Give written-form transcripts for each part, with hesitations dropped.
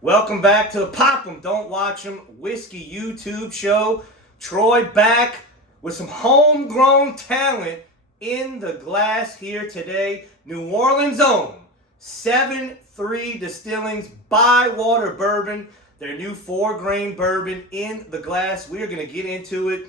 Welcome back to the Pop 'em, Don't Watch 'em Whiskey YouTube show. Troy back with some homegrown talent in the glass here today. New Orleans' own 7-3 Distilling's Bywater Bourbon, their new 4-grain bourbon in the glass. We are going to get into it.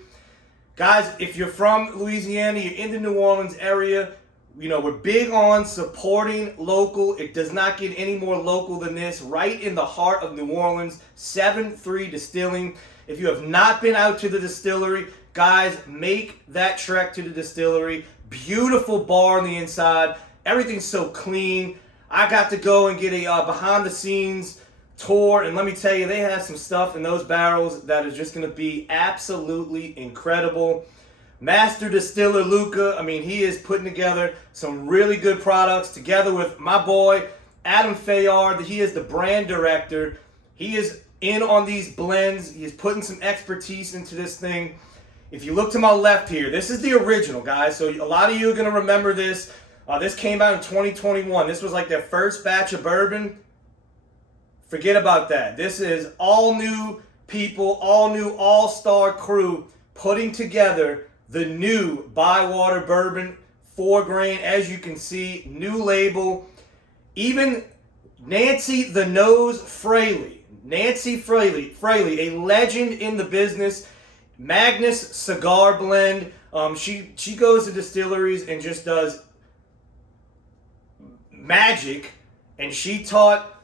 Guys, if you're from Louisiana, you're in the New Orleans area, we're big on supporting local. It does not get any more local than this. Right in the heart of New Orleans, 7-3 Distilling. If you have not been out to the distillery, guys, make that trek to the distillery. Beautiful bar on the inside. Everything's so clean. I got to go and get a behind-the-scenes tour, and let me tell you, they have some stuff in those barrels that is just going to be absolutely incredible. Master Distiller Luca, he is putting together some really good products together with my boy Adam Fayard. He is the brand director. He is in on these blends. He is putting some expertise into this thing. If you look to my left here, this is the original, guys. So a lot of you are going to remember this. This came out in 2021. This was like their first batch of bourbon. Forget about that. This is all new people, all new all-star crew putting together the new Bywater Bourbon 4-grain. As you can see, new label. Even Nancy the Nose Fraley, a legend in the business. Magnus Cigar Blend. She goes to distilleries and just does magic, and she taught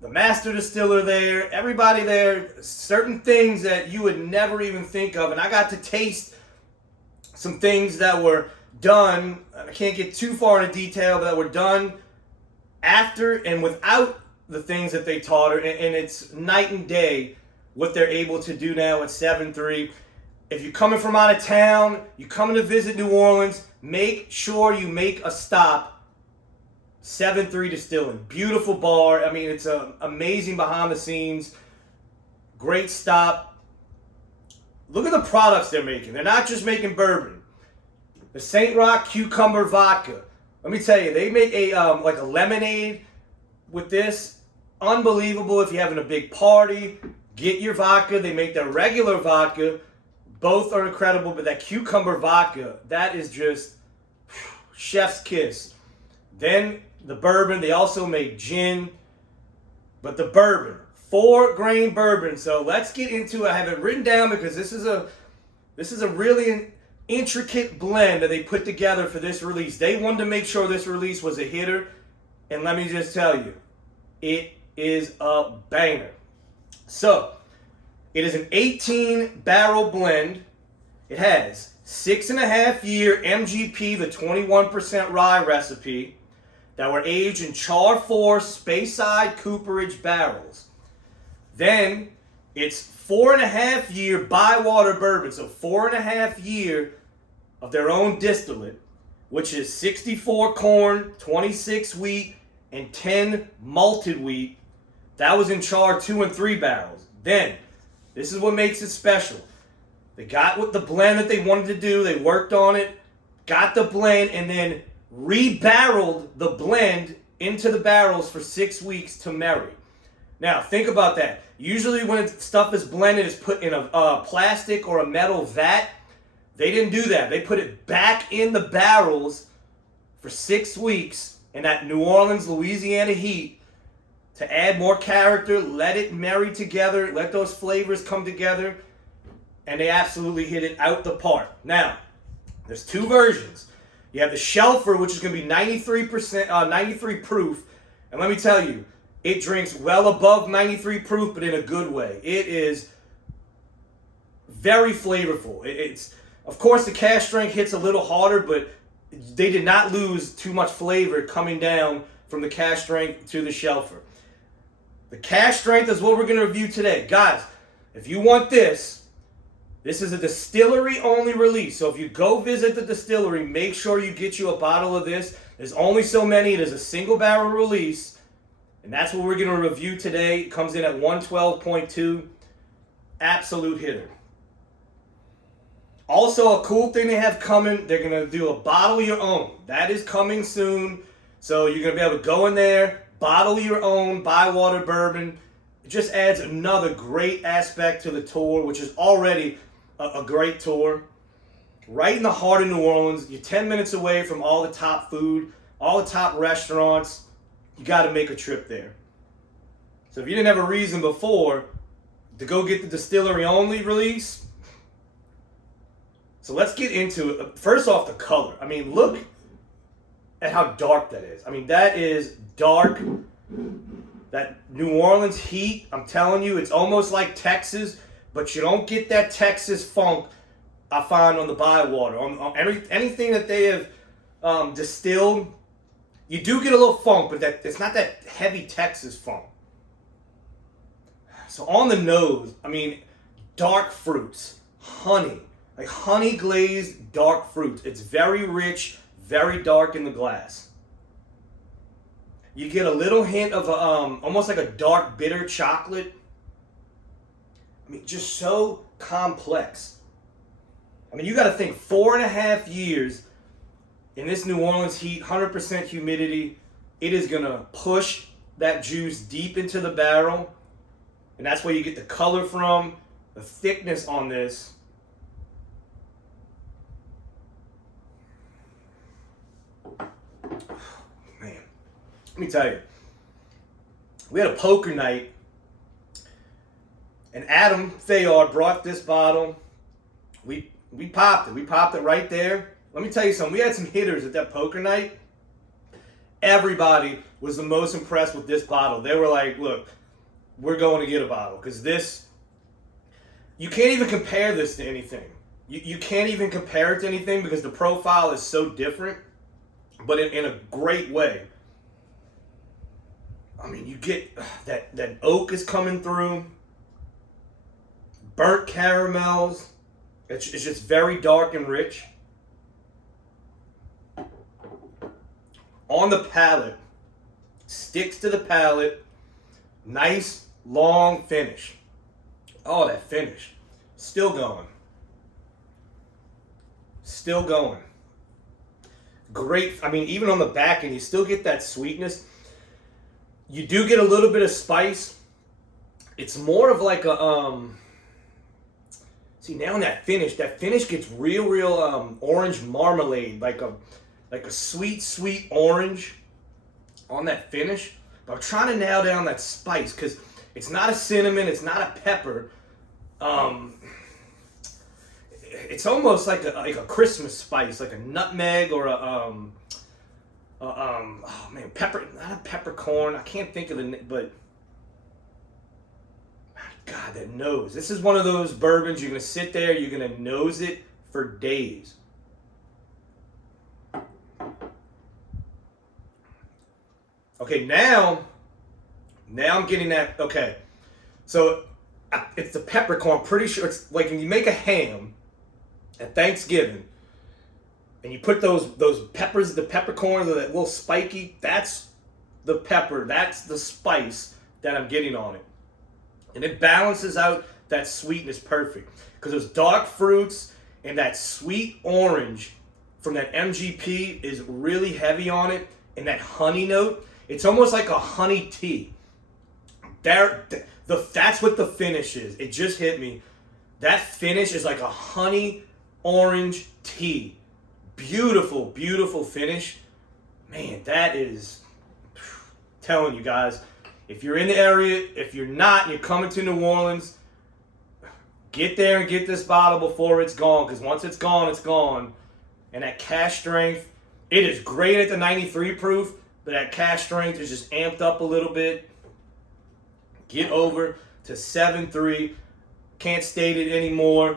the master distiller there, everybody there, certain things that you would never even think of. And I got to taste some things that were done, I can't get too far into detail, but that were done after and without the things that they taught her. And it's night and day what they're able to do now at 7-3. If you're coming from out of town, you're coming to visit New Orleans, make sure you make a stop. 7-3 Distilling. Beautiful bar. It's amazing behind the scenes. Great stop. Look at the products they're making. They're not just making bourbon. The St. Roch Cucumber Vodka. Let me tell you, they make a like a lemonade with this. Unbelievable. If you're having a big party, get your vodka. They make their regular vodka. Both are incredible, but that cucumber vodka, that is just chef's kiss. Then the bourbon, they also make gin, but the bourbon, 4-grain bourbon. So let's get into it. I have it written down because this is a really intricate blend that they put together for this release. They wanted to make sure this release was a hitter, and let me just tell you, it is a banger. So it is an 18-barrel blend. It has 6.5-year MGP, the 21% rye recipe, that were aged in char 4 Speyside cooperage barrels. Then it's 4.5-year Bywater bourbon, so 4.5-year of their own distillate, which is 64 corn, 26 wheat, and 10 malted wheat. That was in char 2 and 3 barrels. Then, this is what makes it special. They got what the blend that they wanted to do, they worked on it, got the blend, and then rebarreled the blend into the barrels for 6 weeks to marry. Now, think about that. Usually when stuff is blended, it's put in a plastic or a metal vat. They didn't do that. They put it back in the barrels for 6 weeks in that New Orleans, Louisiana heat to add more character, let it marry together, let those flavors come together, and they absolutely hit it out the park. Now, there's 2 versions. You have the Shelfer, which is going to be 93 proof. And let me tell you, it drinks well above 93 proof, but in a good way. It is very flavorful. It's, of course, the cask strength hits a little harder, but they did not lose too much flavor coming down from the cask strength to the Shelfer. The cask strength is what we're going to review today. Guys, if you want this is a distillery-only release. So if you go visit the distillery, make sure you get you a bottle of this. There's only so many. It is a single-barrel release. And that's what we're going to review today. It comes in at 112.2. Absolute hitter. Also, a cool thing they have coming, they're going to do a bottle your own. That is coming soon. So you're going to be able to go in there, bottle your own Bywater bourbon. It just adds another great aspect to the tour, which is already a great tour. Right in the heart of New Orleans. You're 10 minutes away from all the top food, all the top restaurants. You got to make a trip there. So if you didn't have a reason before to go get the distillery only release, so let's get into it. First off, the color. I mean, look at how dark that is. I mean, that is dark. That New Orleans heat, I'm telling you, it's almost like Texas, but you don't get that Texas funk I find on the Bywater. On anything that they have distilled, you do get a little funk, but it's not that heavy Texas funk. So on the nose, I mean, dark fruits, honey, like honey glazed dark fruits. It's very rich, very dark in the glass. You get a little hint of almost like a dark bitter chocolate. I mean, just so complex. I mean, you got to think 4.5 years in this New Orleans heat, 100% humidity. It is going to push that juice deep into the barrel. And that's where you get the color from, the thickness on this. Man, let me tell you. We had a poker night, and Adam Fayard brought this bottle. We popped it. We popped it right there. Let me tell you something. We had some hitters at that poker night. Everybody was the most impressed with this bottle. They were like, look, we're going to get a bottle. Because this, you can't even compare this to anything. You can't even compare it to anything because the profile is so different. But in a great way. I mean, you get that oak is coming through. Burnt caramels. It's just very dark and rich. On the palate, sticks to the palate, nice long finish. Oh, that finish. Still going. Still going. Great. I mean, even on the back end, you still get that sweetness. You do get a little bit of spice. It's more of like a see, now in that finish gets real orange marmalade, like a sweet orange on that finish. But I'm trying to nail down that spice because it's not a cinnamon, it's not a pepper. It's almost like a Christmas spice, like a nutmeg or oh man, pepper, not a peppercorn. I can't think of but God, that nose. This is one of those bourbons you're going to sit there, you're going to nose it for days. Okay, now I'm getting that. Okay, so it's the peppercorn. I'm pretty sure it's like when you make a ham at Thanksgiving and you put those peppers, the peppercorns, that little spiky, that's the pepper, that's the spice that I'm getting on it. And it balances out that sweetness perfect. Because those dark fruits and that sweet orange from that MGP is really heavy on it. And that honey note, it's almost like a honey tea. That's what the finish is. It just hit me. That finish is like a honey orange tea. Beautiful, beautiful finish. Man, that is, telling you guys, if you're in the area, if you're not, you're coming to New Orleans, get there and get this bottle before it's gone. Because once it's gone, it's gone. And that cash strength, it is great at the 93 proof, but that cash strength is just amped up a little bit. Get over to 7.3. Can't state it anymore.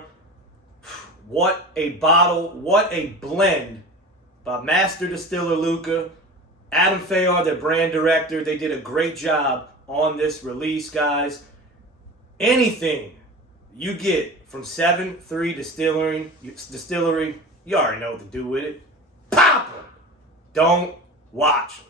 What a bottle, what a blend by Master Distiller Luca, Adam Fayard, their brand director. They did a great job on this release, guys. Anything you get from 7.3 Distillery, you already know what to do with it. Pop them. Don't watch them.